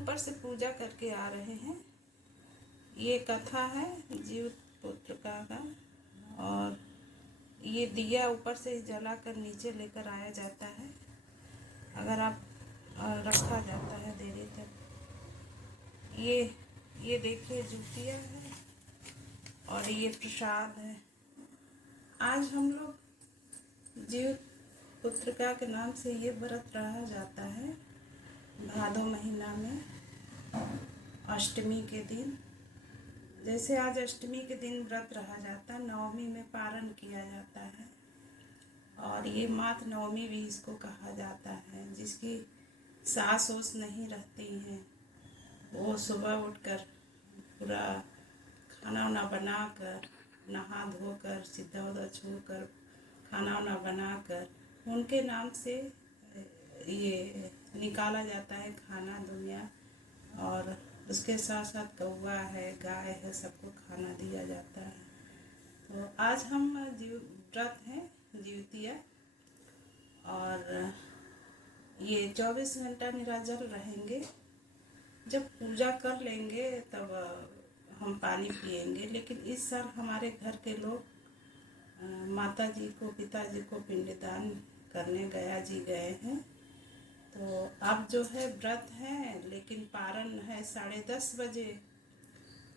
ऊपर से पूजा करके आ रहे हैं। ये कथा है जीवित पुत्रिका का। और ये दिया ऊपर से जला कर नीचे लेकर आया जाता है। अगर आप रखा जाता है देरी तक। ये देखिए जुतिया है और ये प्रसाद है। आज हम लोग जीवित पुत्रिका के नाम से ये व्रत रहा जाता है भादो महीना में अष्टमी के दिन। जैसे आज अष्टमी के दिन व्रत रहा जाता है, नवमी में पारण किया जाता है। और ये मात नवमी भी इसको कहा जाता है। जिसकी सास ओस नहीं रहती हैं वो सुबह उठकर पूरा खाना वाना बनाकर, नहा धोकर, सिद्धा उद्धा छूकर, खाना वाना बनाकर उनके नाम से ये निकाला जाता है खाना दुनिया। और उसके साथ साथ कौवा है, गाय है, सबको खाना दिया जाता है। तो आज हम व्रत हैं जीवतिया। और ये 24 घंटा निराजल रहेंगे। जब पूजा कर लेंगे तब हम पानी पिएंगे। लेकिन इस साल हमारे घर के लोग माता जी को, पिताजी को पिंडदान करने गया जी गए हैं। तो अब जो है व्रत है, लेकिन पारण है 10:30 बजे।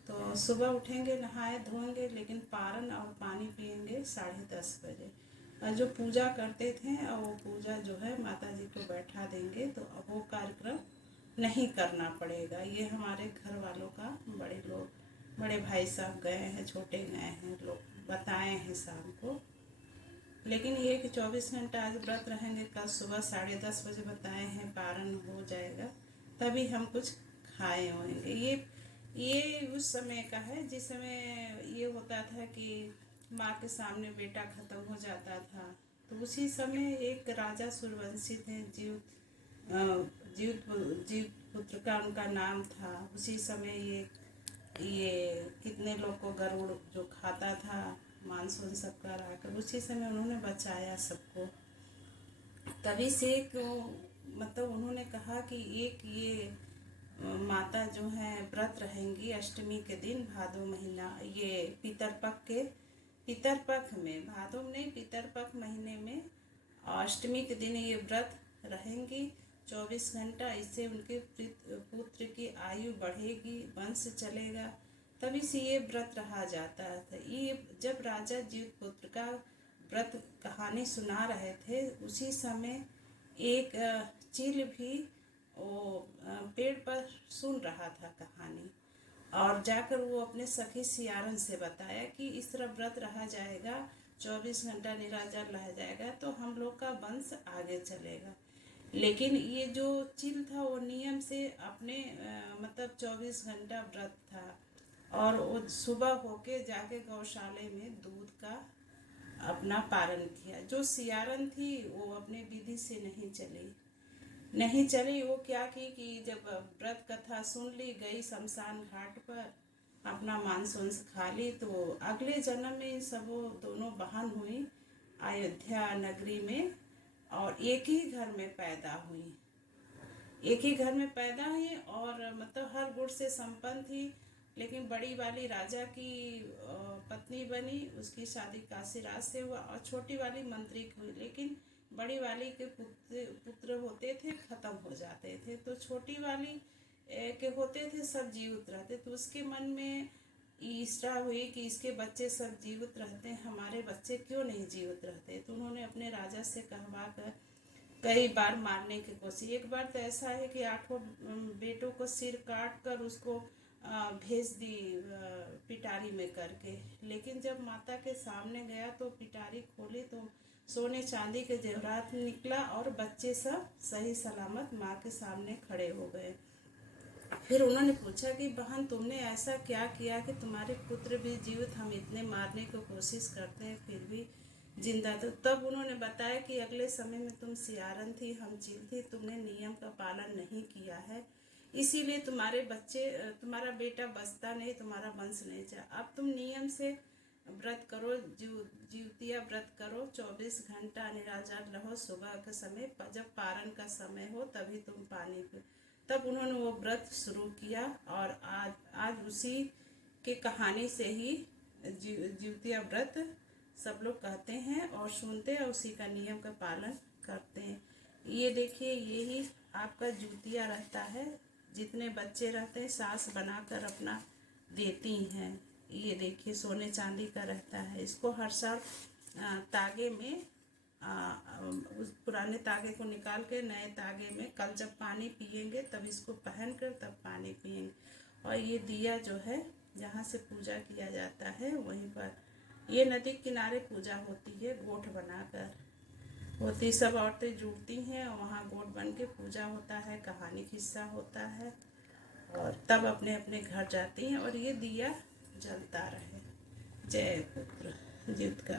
तो सुबह उठेंगे, नहाए धोएंगे, लेकिन पारण और पानी पिएंगे 10:30 बजे। और जो पूजा करते थे और वो पूजा जो है माता जी को बैठा देंगे। तो अब वो कार्यक्रम नहीं करना पड़ेगा। ये हमारे घर वालों का बड़े लोग, बड़े भाई साहब गए हैं, छोटे गए हैं, लोग बताए हैं शाम को। लेकिन ये कि 24 घंटा आज व्रत रहेंगे। कल सुबह 10:30 बजे बताए हैं पारण हो जाएगा, तभी हम कुछ खाए होंगे। ये उस समय का है जिस समय ये होता था कि माँ के सामने बेटा खत्म हो जाता था। तो उसी समय एक राजा सूर्यवंशी थे, जीवित पुत्र का उनका नाम था। उसी समय ये कितने लोग को गरुड़ जो खाता था, मांस उन सब कर आकर, उसी समय उन्होंने बचाया सबको। तभी से मतलब उन्होंने कहा कि एक ये माता जो है व्रत रहेंगी अष्टमी के दिन भादो महीना, ये पितरपक्ष में, भादो नहीं पितरपक्ष महीने में अष्टमी के दिन ये व्रत रहेंगी 24 घंटा। इससे उनके पुत्र की आयु बढ़ेगी, वंश चलेगा। तभी से ये व्रत रहा जाता था। ये जब राजा जीवित पुत्र का व्रत कहानी सुना रहे थे, उसी समय एक चील भी वो पेड़ पर सुन रहा था कहानी। और जाकर वो अपने सखी सियारन से बताया कि इस तरह व्रत रहा जाएगा, 24 घंटा निराजल रह जाएगा तो हम लोग का वंश आगे चलेगा। लेकिन ये जो चील था वो नियम से अपने मतलब 24 घंटा व्रत था। और वो सुबह होके जाके गौशाले में दूध का अपना पारण किया। जो सियारन थी वो अपने विधि से नहीं चली। वो क्या की कि जब व्रत कथा सुन ली, गई शमशान घाट पर, अपना मांस वांस खा ली। तो अगले जन्म में सब वो दोनों बहन हुई अयोध्या नगरी में और एक ही घर में पैदा हुई। और मतलब हर गुण से संपन्न थी। लेकिन बड़ी वाली राजा की पत्नी बनी, उसकी शादी काशीराज से हुआ। और छोटी वाली मंत्री की हुई। लेकिन बड़ी वाली के पुत्र होते थे खत्म हो जाते थे, तो छोटी वाली के होते थे सब जीवित रहते। तो उसके मन में ईर्ष्या हुई कि इसके बच्चे सब जीवित रहते हैं, हमारे बच्चे क्यों नहीं जीवित रहते। तो उन्होंने अपने राजा से कहवा कर कई बार मारने की कोशिश। एक बार तो ऐसा है कि 8 बेटों को सिर काट कर उसको भेज दी पिटारी में करके। लेकिन जब माता के सामने गया तो पिटारी खोली तो सोने चांदी के जेवरात निकला और बच्चे सब सही सलामत माँ के सामने खड़े हो गए। फिर उन्होंने पूछा कि बहन तुमने ऐसा क्या किया कि तुम्हारे पुत्र भी जीवित, हम इतने मारने की कोशिश करते हैं फिर भी जिंदा। तो तब उन्होंने बताया कि अगले समय में तुम सियारन थी, हम चील थी, तुमने नियम का पालन नहीं किया है, इसीलिए तुम्हारा बेटा बचता नहीं, तुम्हारा वंश नहीं चला। अब तुम नियम से व्रत करो, जीवतिया व्रत करो, 24 घंटा निराजल रहो। सुबह के समय जब पारण का समय हो तभी तुम पानी तब उन्होंने वो व्रत शुरू किया। और आज उसी के कहानी से ही जिउतिया व्रत सब लोग कहते हैं और सुनते हैं, उसी का नियम का पालन करते हैं। ये देखिए, ये ही आपका जिउतिया रहता है। जितने बच्चे रहते हैं सास बनाकर अपना देती हैं। ये देखिए सोने चांदी का रहता है। इसको हर साल तागे में उस पुराने तागे को निकाल के नए तागे में कल जब पानी पिएंगे तब इसको पहन कर तब पानी पिएंगे। और ये दिया जो है जहाँ से पूजा किया जाता है वहीं पर, ये नदी किनारे पूजा होती है, गोठ बनाकर होती, सब औरतें जुड़ती हैं और वहाँ गोठ बन के पूजा होता है, कहानी किस्सा होता है और तब अपने अपने घर जाती हैं और ये दिया जलता रहे। जय पुत्र जीत का।